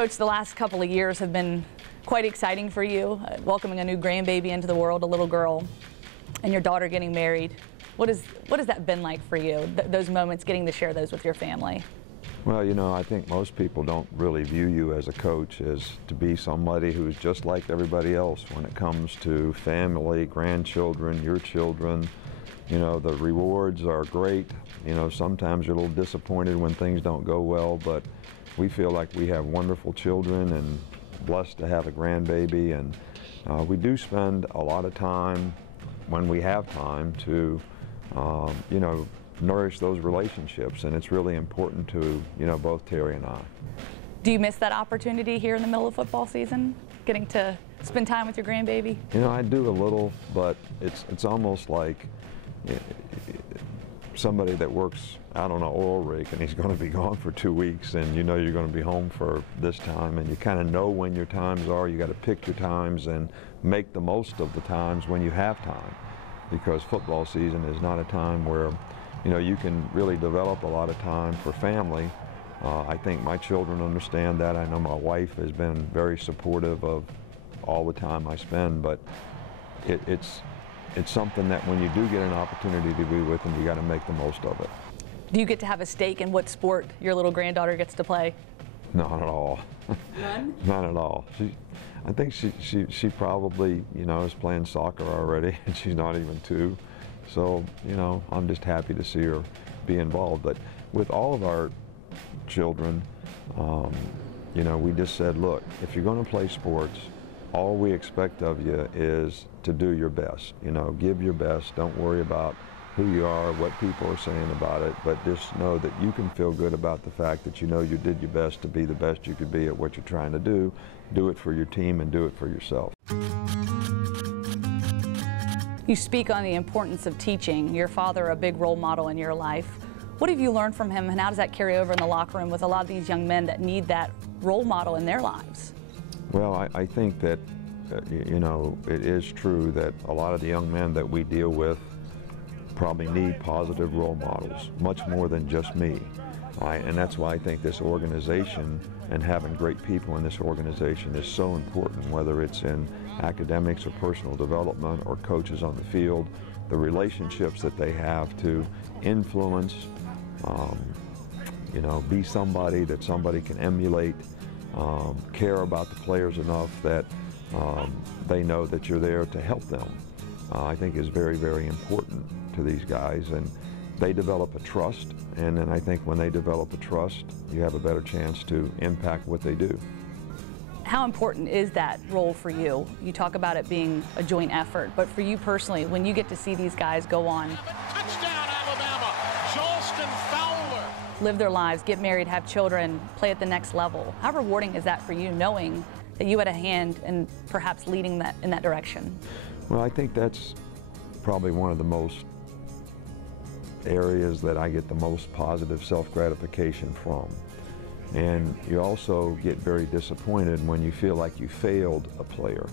Coach, the last couple of years have been quite exciting for you, welcoming a new grandbaby into the world, a little girl, and your daughter getting married. What has that been like for you, those moments, getting to share those with your family? Well, you know, I think most people don't really view you as a coach as to be somebody who's just like everybody else when it comes to family, grandchildren, your children. You know, the rewards are great. You know, sometimes you're a little disappointed when things don't go well, but we feel like we have wonderful children and blessed to have a grandbaby, and we do spend a lot of time when we have time to, you know, nourish those relationships, and it's really important to, you know, both Terry and I. Do you miss that opportunity here in the middle of football season, getting to spend time with your grandbaby? You know, I do a little, but it's almost like somebody that works out on an oil rig and he's going to be gone for 2 weeks, and you know you're going to be home for this time, and you kind of know when your times are. You got to pick your times and make the most of the times when you have time, because football season is not a time where, you know, you can really develop a lot of time for family. I think my children understand that. I know my wife has been very supportive of all the time I spend, but it's something that when you do get an opportunity to be with them, you got to make the most of it. Do you get to have a stake in what sport your little granddaughter gets to play? Not at all. None? Not at all. I think she probably, you know, is playing soccer already, and she's not even 2. So, you know, I'm just happy to see her be involved. But with all of our children, you know, we just said, look, if you're going to play sports, all we expect of you is to do your best. You know, give your best. Don't worry about who you are, what people are saying about it, but just know that you can feel good about the fact that you know you did your best to be the best you could be at what you're trying to do. Do it for your team and do it for yourself. You speak on the importance of teaching. Your father, a big role model in your life. What have you learned from him, and how does that carry over in the locker room with a lot of these young men that need that role model in their lives? Well, I think that, you know, it is true that a lot of the young men that we deal with probably need positive role models, much more than just me. And that's why I think this organization and having great people in this organization is so important, whether it's in academics or personal development or coaches on the field, the relationships that they have to influence, you know, be somebody that somebody can emulate, care about the players enough that they know that you're there to help them, I think is very, very important to these guys. And they develop a trust, and then I think when they develop a trust, you have a better chance to impact what they do. How important is that role for you? You talk about it being a joint effort, but for you personally, when you get to see these guys go on, Touchdown, Alabama! Charleston Fowler! Live their lives, get married, have children, play at the next level, how rewarding is that for you, knowing that you had a hand in perhaps leading that in that direction? Well, I think that's probably one of the most areas that I get the most positive self-gratification from. And you also get very disappointed when you feel like you failed a player,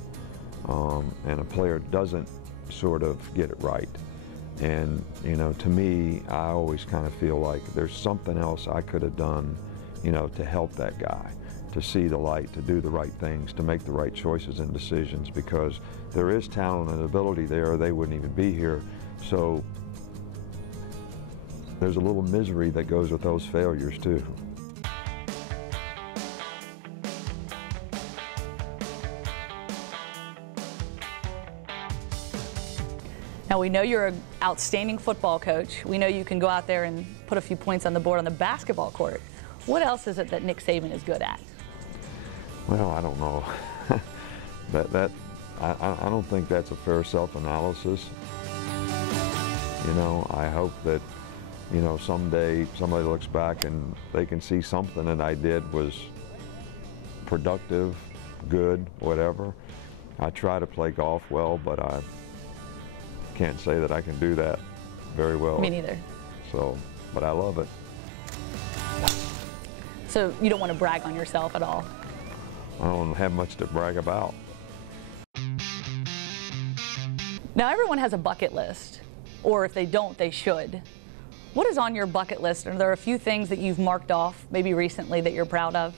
and a player doesn't sort of get it right. And, you know, to me, I always kind of feel like there's something else I could have done, you know, to help that guy, to see the light, to do the right things, to make the right choices and decisions, because there is talent and ability there, or they wouldn't even be here. So there's a little misery that goes with those failures too. Now, we know you're an outstanding football coach. We know you can go out there and put a few points on the board on the basketball court. What else is it that Nick Saban is good at? Well, I don't know. I don't think that's a fair self-analysis. You know, I hope that, you know, someday somebody looks back and they can see something that I did was productive, good, whatever. I try to play golf well, but I can't say that I can do that very well. Me neither. So, but I love it. So you don't want to brag on yourself at all? I don't have much to brag about. Now, everyone has a bucket list, or if they don't, they should. What is on your bucket list? Are there a few things that you've marked off, maybe recently, that you're proud of?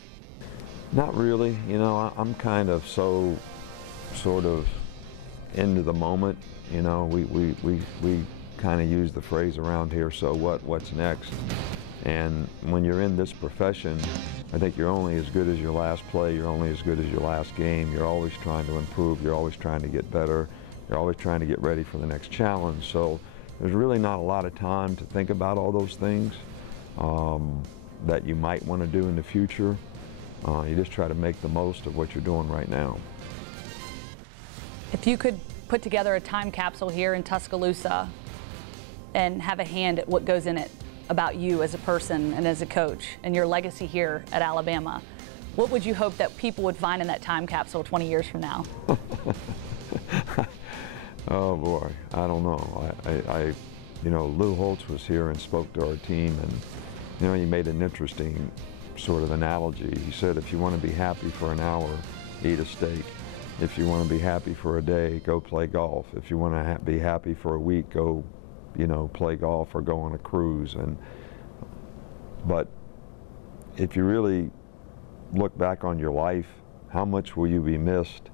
Not really. You know, I'm kind of so sort of into the moment. You know, we kind of use the phrase around here, so what's next? And when you're in this profession, I think you're only as good as your last play, you're only as good as your last game. You're always trying to improve, you're always trying to get better, you're always trying to get ready for the next challenge. So there's really not a lot of time to think about all those things that you might want to do in the future. You just try to make the most of what you're doing right now. If you could put together a time capsule here in Tuscaloosa and have a hand at what goes in it about you as a person and as a coach and your legacy here at Alabama, what would you hope that people would find in that time capsule 20 years from now? Oh boy, I don't know. You know, Lou Holtz was here and spoke to our team, and you know, he made an interesting sort of analogy. He said, if you want to be happy for an hour, eat a steak. If you want to be happy for a day, go play golf. If you want to be happy for a week, go, you know, play golf or go on a cruise. But if you really look back on your life, how much will you be missed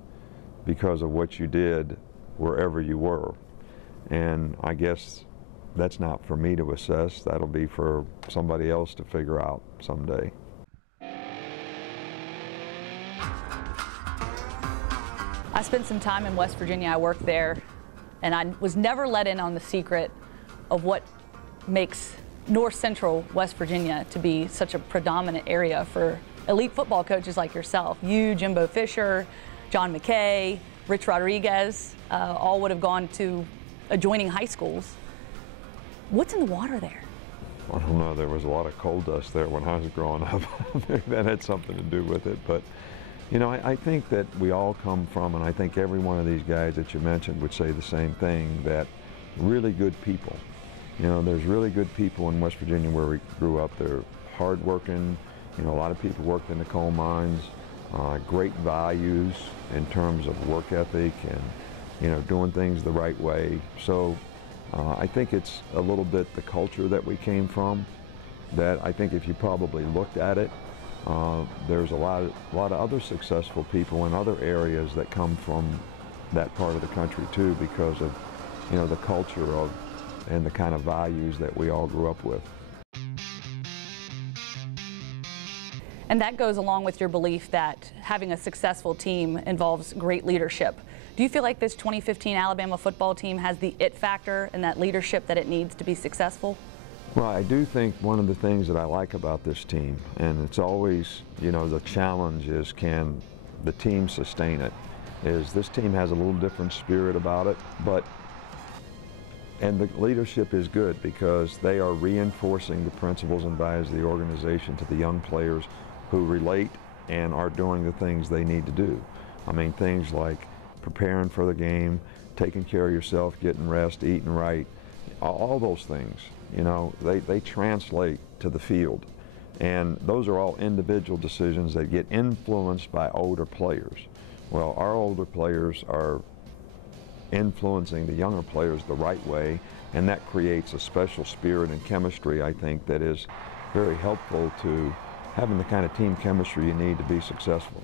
because of what you did wherever you were? And I guess that's not for me to assess. That'll be for somebody else to figure out someday. I spent some time in West Virginia. I worked there, and I was never let in on the secret of what makes North Central West Virginia to be such a predominant area for elite football coaches like yourself. You, Jimbo Fisher, John McKay, Rich Rodriguez, all would have gone to adjoining high schools. What's in the water there? I don't know. There was a lot of coal dust there when I was growing up. That had something to do with it. But you know, I think that we all come from, and I think every one of these guys that you mentioned would say the same thing, that really good people. You know, there's really good people in West Virginia where we grew up. They're hardworking. You know, a lot of people worked in the coal mines. Great values in terms of work ethic and, you know, doing things the right way. So I think it's a little bit the culture that we came from, that I think if you probably looked at it, there's a lot of other successful people in other areas that come from that part of the country too, because of, you know, the culture of and the kind of values that we all grew up with. And that goes along with your belief that having a successful team involves great leadership. Do you feel like this 2015 Alabama football team has the it factor and that leadership that it needs to be successful? Well, I do think one of the things that I like about this team, and it's always, you know, the challenge is, can the team sustain it, is this team has a little different spirit about it, and the leadership is good because they are reinforcing the principles and values of the organization to the young players who relate and are doing the things they need to do. I mean, things like preparing for the game, taking care of yourself, getting rest, eating right, all those things, you know, they translate to the field. And those are all individual decisions that get influenced by older players. Well, our older players are influencing the younger players the right way, and that creates a special spirit and chemistry, I think, that is very helpful to having the kind of team chemistry you need to be successful.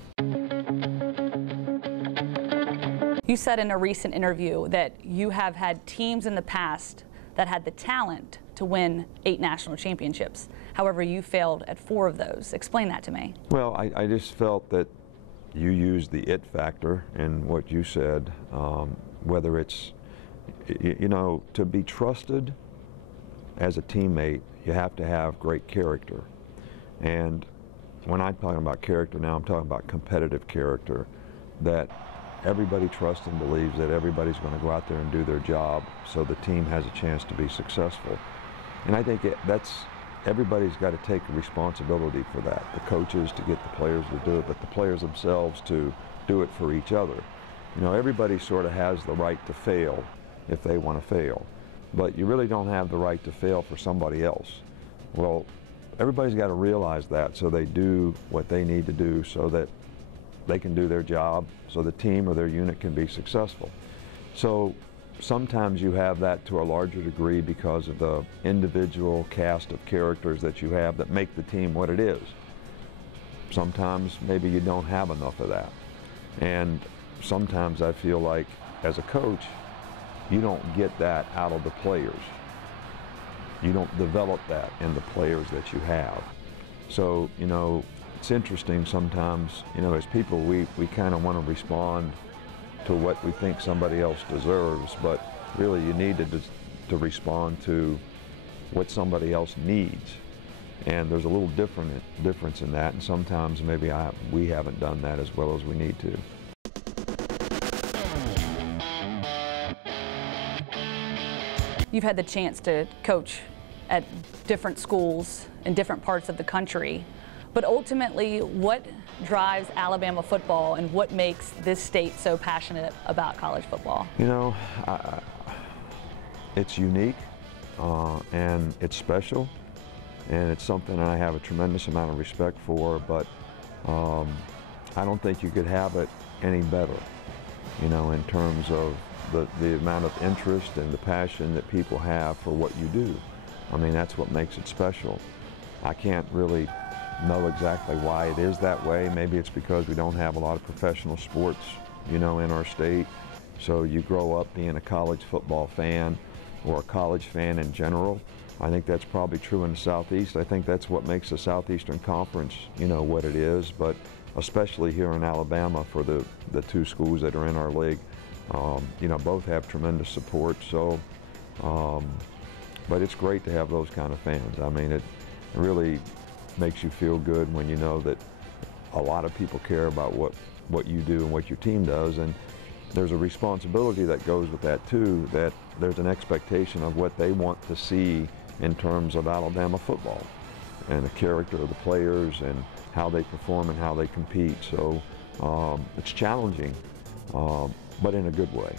You said in a recent interview that you have had teams in the past that had the talent to win 8 national championships. However, you failed at 4 of those. Explain that to me. Well, I just felt that you used the it factor in what you said, whether it's, you know, to be trusted as a teammate, you have to have great character. And when I'm talking about character now, I'm talking about competitive character, that everybody trusts and believes that everybody's going to go out there and do their job so the team has a chance to be successful. And I think everybody's got to take responsibility for that. The coaches to get the players to do it, but the players themselves to do it for each other. You know, everybody sort of has the right to fail if they want to fail, but you really don't have the right to fail for somebody else. Well, everybody's got to realize that, so they do what they need to do so that they can do their job, so the team or their unit can be successful. So sometimes you have that to a larger degree because of the individual cast of characters that you have that make the team what it is. sometimes maybe you don't have enough of that. And sometimes I feel like as a coach, you don't get that out of the players. You don't develop that in the players that you have. So, you know, it's interesting sometimes, you know, as people, we kind of want to respond to what we think somebody else deserves, but really you need to respond to what somebody else needs. And there's a little difference in that, and sometimes maybe we haven't done that as well as we need to. You've had the chance to coach at different schools in different parts of the country, but ultimately, what drives Alabama football and what makes this state so passionate about college football? You know, it's unique and it's special, and it's something that I have a tremendous amount of respect for, but I don't think you could have it any better, you know, in terms of the amount of interest and the passion that people have for what you do. I mean, that's what makes it special. I can't really know exactly why it is that way. Maybe it's because we don't have a lot of professional sports, you know, in our state. So you grow up being a college football fan or a college fan in general. I think that's probably true in the Southeast. I think that's what makes the Southeastern Conference, you know, what it is, but especially here in Alabama for the two schools that are in our league. You know, both have tremendous support, so, but it's great to have those kind of fans. I mean, it really makes you feel good when you know that a lot of people care about what you do and what your team does, and there's a responsibility that goes with that too, that there's an expectation of what they want to see in terms of Alabama football and the character of the players and how they perform and how they compete. So it's challenging, but in a good way.